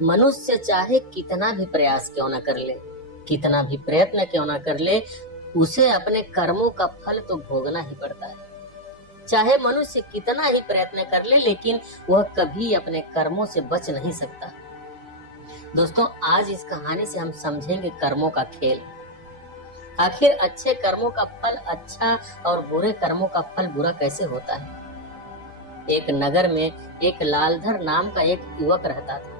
मनुष्य चाहे कितना भी प्रयास क्यों न कर ले, कितना भी प्रयत्न क्यों न कर ले, उसे अपने कर्मों का फल तो भोगना ही पड़ता है। चाहे मनुष्य कितना ही प्रयत्न कर ले, लेकिन वह कभी अपने कर्मों से बच नहीं सकता। दोस्तों, आज इस कहानी से हम समझेंगे कर्मों का खेल। आखिर अच्छे कर्मों का फल अच्छा और बुरे कर्मों का फल बुरा कैसे होता है। एक नगर में एक लालधर नाम का एक युवक रहता था।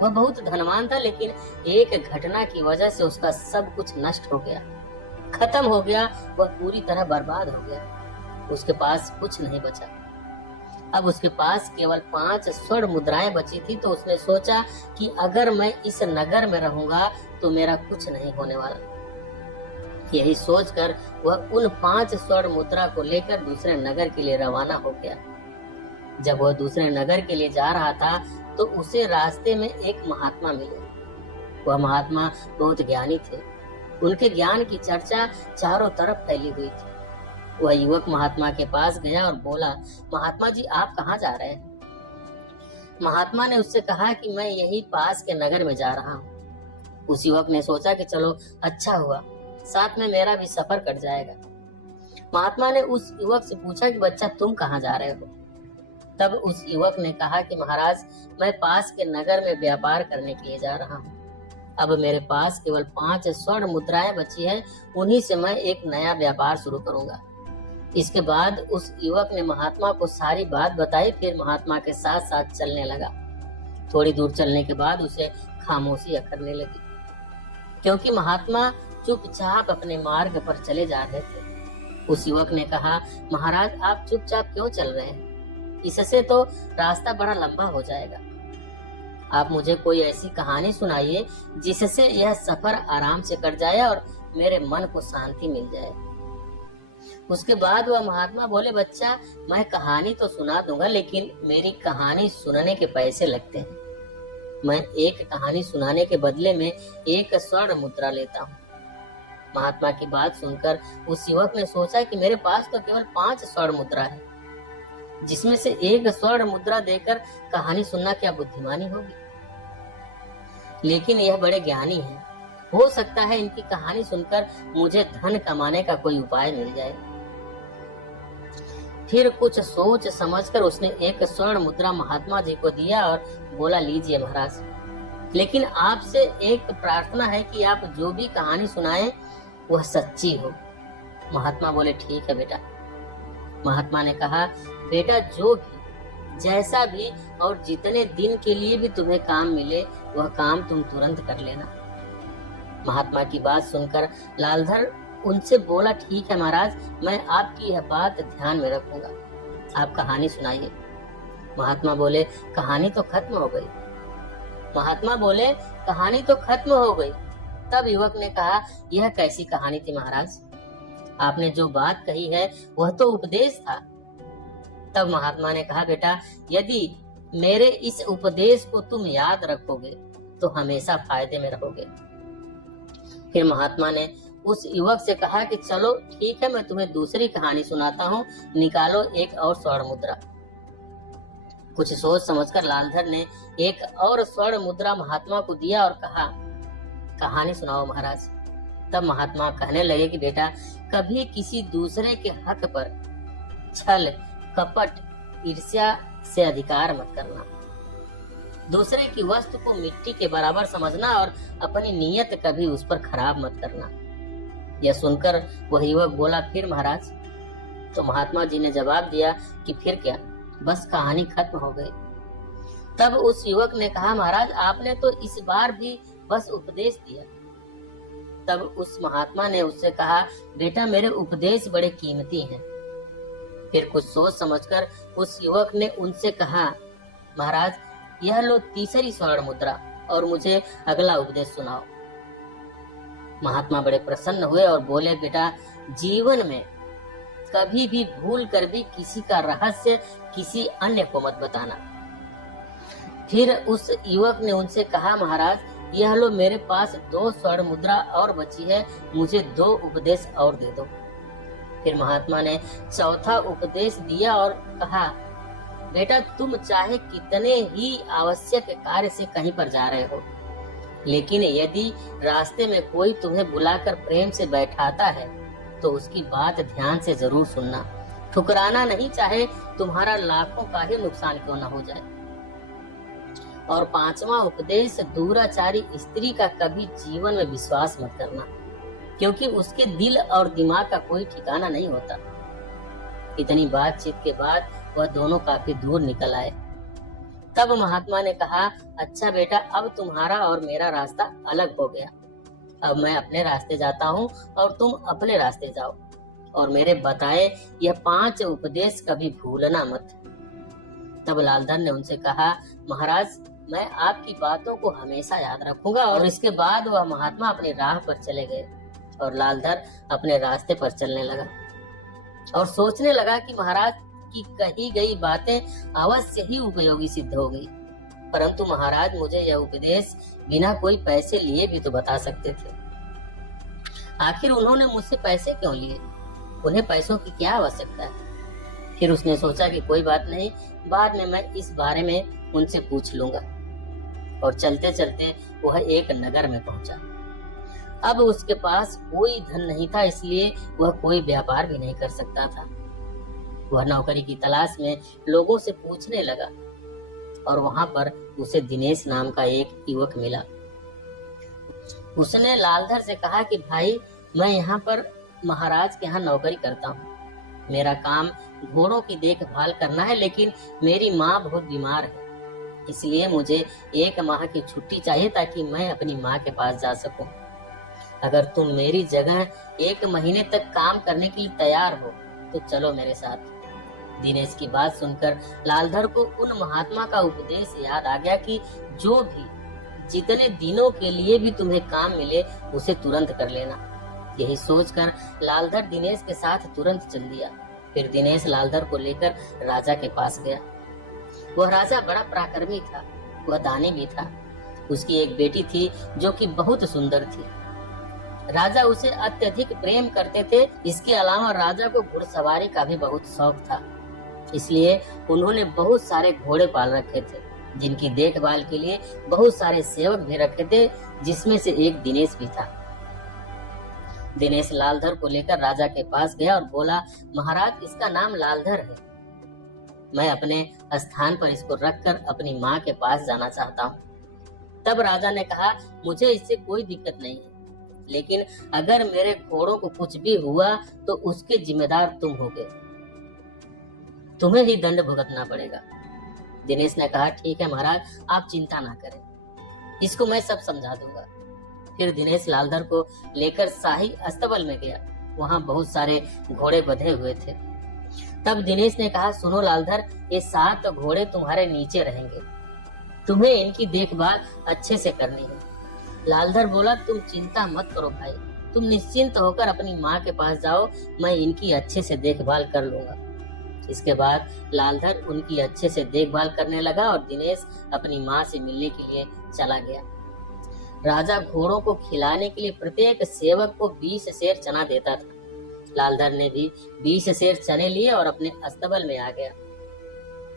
वह बहुत धनवान था, लेकिन एक घटना की वजह से उसका सब कुछ नष्ट हो गया, खत्म हो गया। वह पूरी तरह बर्बाद हो गया। उसके पास कुछ नहीं बचा। अब उसके पास केवल 5 स्वर्ण मुद्राएं बची थी। तो उसने सोचा कि अगर मैं इस नगर में रहूंगा तो मेरा कुछ नहीं होने वाला। यही सोचकर वह उन 5 स्वर्ण मुद्रा को लेकर दूसरे नगर के लिए रवाना हो गया। जब वह दूसरे नगर के लिए जा रहा था तो उसे रास्ते में एक महात्मा मिले। वह महात्मा बहुत ज्ञानी थे। उनके ज्ञान की चर्चा चारों तरफ फैली हुई थी। वह युवक महात्मा के पास गया और बोला, महात्मा जी, आप कहाँ जा रहे हैं? महात्मा ने उससे कहा कि मैं यही पास के नगर में जा रहा हूँ। उस युवक ने सोचा कि चलो अच्छा हुआ, साथ में मेरा भी सफर कट जाएगा। महात्मा ने उस युवक से पूछा कि बच्चा, तुम कहाँ जा रहे हो? तब उस युवक ने कहा कि महाराज, मैं पास के नगर में व्यापार करने के लिए जा रहा हूँ। अब मेरे पास केवल 5 स्वर्ण मुद्राएं बची है। उन्हीं से मैं एक नया व्यापार शुरू करूंगा। इसके बाद उस युवक ने महात्मा को सारी बात बताई। फिर महात्मा के साथ साथ चलने लगा। थोड़ी दूर चलने के बाद उसे खामोशी अखरने लगी, क्योंकि महात्मा चुपचाप अपने मार्ग पर चले जा रहे थे। उस युवक ने कहा, महाराज, आप चुपचाप क्यों चल रहे हैं? इससे तो रास्ता बड़ा लंबा हो जाएगा। आप मुझे कोई ऐसी कहानी सुनाइए जिससे यह सफर आराम से कट जाए और मेरे मन को शांति मिल जाए। उसके बाद वह महात्मा बोले, बच्चा, मैं कहानी तो सुना दूंगा, लेकिन मेरी कहानी सुनने के पैसे लगते हैं। मैं एक कहानी सुनाने के बदले में 1 स्वर्ण मुद्रा लेता हूँ। महात्मा की बात सुनकर उस युवक ने सोचा कि मेरे पास तो केवल 5 स्वर्ण मुद्रा है, जिसमें से 1 स्वर्ण मुद्रा देकर कहानी सुनना क्या बुद्धिमानी होगी? लेकिन यह बड़े ज्ञानी हैं। हो सकता है इनकी कहानी सुनकर मुझे धन कमाने का कोई उपाय मिल जाए। फिर कुछ सोच समझकर उसने 1 स्वर्ण मुद्रा महात्मा जी को दिया और बोला, लीजिए महाराज, लेकिन आपसे एक प्रार्थना है कि आप जो भी कहानी सुनाएं वह सच्ची हो। महात्मा बोले, ठीक है बेटा। महात्मा ने कहा, बेटा, जो भी, जैसा भी और जितने दिन के लिए भी तुम्हें काम मिले वह काम तुम तुरंत कर लेना। महात्मा की बात सुनकर लालधर उनसे बोला, ठीक है महाराज, मैं आपकी यह बात ध्यान में रखूंगा। आप कहानी सुनाइए। महात्मा बोले, कहानी तो खत्म हो गई। महात्मा बोले, कहानी तो खत्म हो गई। तब युवक ने कहा, यह कैसी कहानी थी महाराज? आपने जो बात कही है वह तो उपदेश था। तब महात्मा ने कहा, बेटा, यदि मेरे इस उपदेश को तुम याद रखोगे तो हमेशा फायदे में रहोगे। फिर महात्मा ने उस युवक से कहा कि चलो ठीक है, मैं तुम्हें दूसरी कहानी सुनाता हूँ, निकालो 1 और स्वर्ण मुद्रा। कुछ सोच समझकर लालधर ने 1 और स्वर्ण मुद्रा महात्मा को दिया और कहा, कहानी सुनाओ महाराज। तब महात्मा कहने लगे कि बेटा, कभी किसी दूसरे के हक पर छल, कपट, ईर्ष्या से अधिकार मत करना। दूसरे की वस्तु को मिट्टी के बराबर समझना और अपनी नीयत कभी उस पर खराब मत करना। यह सुनकर वह युवक बोला, फिर महाराज? तो महात्मा जी ने जवाब दिया कि फिर क्या, बस कहानी खत्म हो गई। तब उस युवक ने कहा, महाराज, आपने तो इस बार भी बस उपदेश दिया। तब उस महात्मा ने उससे कहा, बेटा, मेरे उपदेश बड़े कीमती हैं। फिर कुछ सोच समझकर उस युवक ने उनसे कहा, महाराज, यह लो तीसरी स्वर्ण मुद्रा और मुझे अगला उपदेश सुनाओ। महात्मा बड़े प्रसन्न हुए और बोले, बेटा, जीवन में कभी भी भूल कर भी किसी का रहस्य किसी अन्य को मत बताना। फिर उस युवक ने उनसे कहा, महाराज, यह लो मेरे पास 2 स्वर्ण मुद्रा और बची है, मुझे 2 उपदेश और दे दो। फिर महात्मा ने चौथा उपदेश दिया और कहा, बेटा तुम चाहे कितने ही आवश्यक कार्य से कहीं पर जा रहे हो, लेकिन यदि रास्ते में कोई तुम्हें बुलाकर प्रेम से बैठाता है तो उसकी बात ध्यान से जरूर सुनना, ठुकराना नहीं, चाहे तुम्हारा लाखों का ही नुकसान क्यों न हो जाए। और पांचवा उपदेश, दूराचारी स्त्री का कभी जीवन में विश्वास मत करना, क्योंकि उसके दिल और दिमाग का कोई ठिकाना नहीं होता। इतनी बातचीत के बाद वह दोनों काफी दूर निकल आए। तब महात्मा ने कहा, अच्छा बेटा, अब तुम्हारा और मेरा रास्ता अलग हो गया। अब मैं अपने रास्ते जाता हूँ और तुम अपने रास्ते जाओ, और मेरे बताए यह 5 उपदेश कभी भूलना मत। तब लालधर ने उनसे कहा, महाराज मैं आपकी बातों को हमेशा याद रखूंगा। और इसके बाद वह महात्मा अपनी राह पर चले गए और लालधर अपने रास्ते पर चलने लगा और सोचने लगा कि महाराज की कही गई बातें अवश्य ही उपयोगी सिद्ध होगी, परंतु महाराज मुझे यह उपदेश बिना कोई पैसे लिए भी तो बता सकते थे। आखिर उन्होंने मुझसे पैसे क्यों लिए? उन्हें पैसों की क्या आवश्यकता है? फिर उसने सोचा कि कोई बात नहीं, बाद में मैं इस बारे में उनसे पूछ लूंगा। और चलते चलते वह एक नगर में पहुंचा। अब उसके पास कोई धन नहीं था, इसलिए वह कोई व्यापार भी नहीं कर सकता था। वह नौकरी की तलाश में लोगों से पूछने लगा और वहां पर उसे दिनेश नाम का एक युवक मिला। उसने लालधर से कहा कि भाई, मैं यहाँ पर महाराज के यहाँ नौकरी करता हूँ। मेरा काम घोड़ों की देखभाल करना है, लेकिन मेरी माँ बहुत बीमार है, इसलिए मुझे 1 माह की छुट्टी चाहिए ताकि मैं अपनी माँ के पास जा सकूं। अगर तुम मेरी जगह 1 महीने तक काम करने के लिए तैयार हो तो चलो मेरे साथ। दिनेश की बात सुनकर लालधर को उन महात्मा का उपदेश याद आ गया कि जो भी जितने दिनों के लिए भी तुम्हें काम मिले उसे तुरंत कर लेना। यही सोचकर लालधर दिनेश के साथ तुरंत चल दिया। फिर दिनेश लालधर को लेकर राजा के पास गया। वह राजा बड़ा पराक्रमी था, वह दानी भी था। उसकी एक बेटी थी जो कि बहुत सुंदर थी। राजा उसे अत्यधिक प्रेम करते थे। इसके अलावा राजा को घुड़सवारी का भी बहुत शौक था, इसलिए उन्होंने बहुत सारे घोड़े पाल रखे थे, जिनकी देखभाल के लिए बहुत सारे सेवक भी रखे थे, जिसमें से एक दिनेश भी था। दिनेश लालधर को लेकर राजा के पास गया और बोला, महाराज इसका नाम लालधर है, मैं अपने स्थान पर इसको रखकर अपनी माँ के पास जाना चाहता हूँ। तब राजा ने कहा, मुझे इससे कोई दिक्कत नहीं है, लेकिन अगर मेरे घोड़ों को कुछ भी हुआ तो उसके जिम्मेदार तुम होगे, तुम्हें ही दंड भुगतना पड़ेगा। दिनेश ने कहा, ठीक है महाराज, आप चिंता ना करें, इसको मैं सब समझा दूंगा। फिर दिनेश लालधर को लेकर शाही अस्तबल में गया। वहां बहुत सारे घोड़े बंधे हुए थे। तब दिनेश ने कहा, सुनो लालधर, ये 7 घोड़े तुम्हारे नीचे रहेंगे, तुम्हें इनकी देखभाल अच्छे से करनी है। लालधर बोला, तुम चिंता मत करो भाई, तुम निश्चिंत होकर अपनी माँ के पास जाओ, मैं इनकी अच्छे से देखभाल कर लूंगा। इसके बाद लालधर उनकी अच्छे से देखभाल करने लगा और दिनेश अपनी माँ से मिलने के लिए चला गया। राजा घोड़ों को खिलाने के लिए प्रत्येक सेवक को 20 सेर चना देता था। लालधर ने भी 20 सेर चने लिए और अपने अस्तबल में आ गया।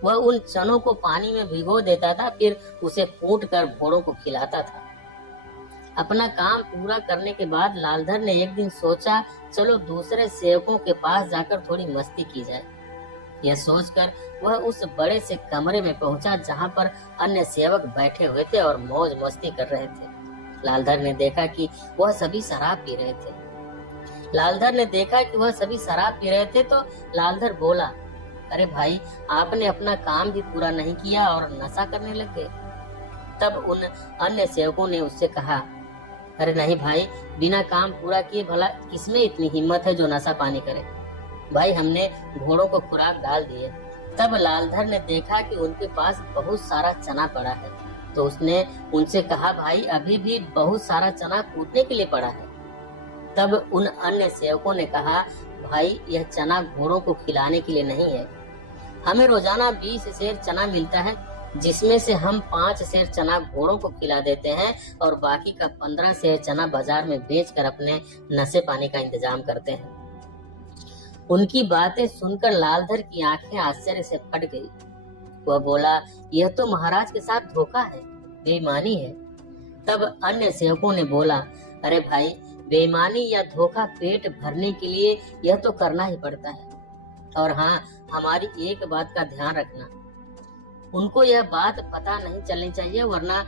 वह उन चनों को पानी में भिगो देता था, फिर उसे कूट कर घोड़ों को खिलाता था। अपना काम पूरा करने के बाद लालधर ने एक दिन सोचा, चलो दूसरे सेवकों के पास जाकर थोड़ी मस्ती की जाए। यह सोचकर वह उस बड़े से कमरे में पहुंचा जहां पर अन्य सेवक बैठे हुए थे और मौज मस्ती कर रहे थे। लालधर ने देखा कि वह सभी शराब पी रहे थे। तो लालधर बोला, अरे भाई, आपने अपना काम भी पूरा नहीं किया और नशा करने लग गए। तब उन अन्य सेवकों ने उससे कहा, अरे नहीं भाई, बिना काम पूरा किए भला किसमें इतनी हिम्मत है जो नशा पानी करे। भाई, हमने घोड़ों को खुराक डाल दी है। तब लालधर ने देखा कि उनके पास बहुत सारा चना पड़ा है, तो उसने उनसे कहा, भाई अभी भी बहुत सारा चना कूटने के लिए पड़ा है। तब उन अन्य सेवकों ने कहा, भाई यह चना घोड़ों को खिलाने के लिए नहीं है, हमें रोजाना 20 सेर चना मिलता है, जिसमें से हम 5 सेर चना घोड़ों को खिला देते हैं और बाकी का 15 सेर चना बाजार में बेचकर अपने नशे पानी का इंतजाम करते हैं। उनकी बातें सुनकर लालधर की आंखें आश्चर्य से फट गई। वह बोला, यह तो महाराज के साथ धोखा है, बेईमानी है। तब अन्य सेवकों ने बोला, अरे भाई, बेईमानी या धोखा पेट भरने के लिए यह तो करना ही पड़ता है। और हाँ, हमारी एक बात का ध्यान रखना, उनको यह बात पता नहीं चलनी चाहिए, वरना